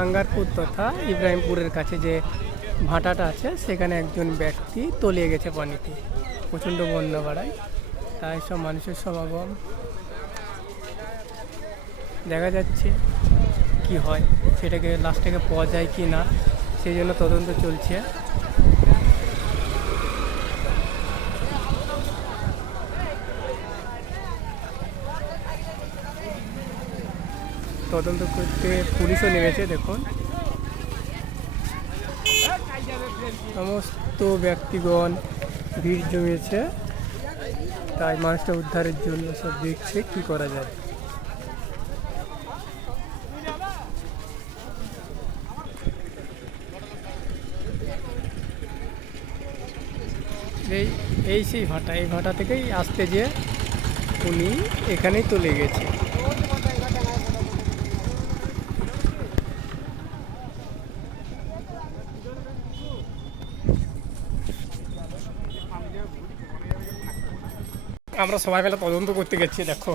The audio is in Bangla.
আঙ্গারপুর তথা ইব্রাহিমপুরের কাছে যে ভাটাটা আছে, সেখানে একজন ব্যক্তি তলিয়ে গেছে পানিতে। প্রচণ্ড বন্য বাড়ায়। তাই সব মানুষের সমাগম দেখা যাচ্ছে কি হয়, সেটাকে লাস্টটাকে পাওয়া যায় কি না, সেই জন্য তদন্ত চলছে। তদন্ত করতে পুলিশও নেমেছে, দেখুন। সমস্ত ব্যক্তিগণ ভিড় জমিয়েছে, তাই মাছটা উদ্ধারের জন্য সব দেখছে কি করা যায়। এই এই সেই ভাটা, এই ভাটা থেকেই আসতে যে উনি এখানেই তো লেগেছে আমরা সবাই মিলে তদন্ত করতে গেছি দেখো।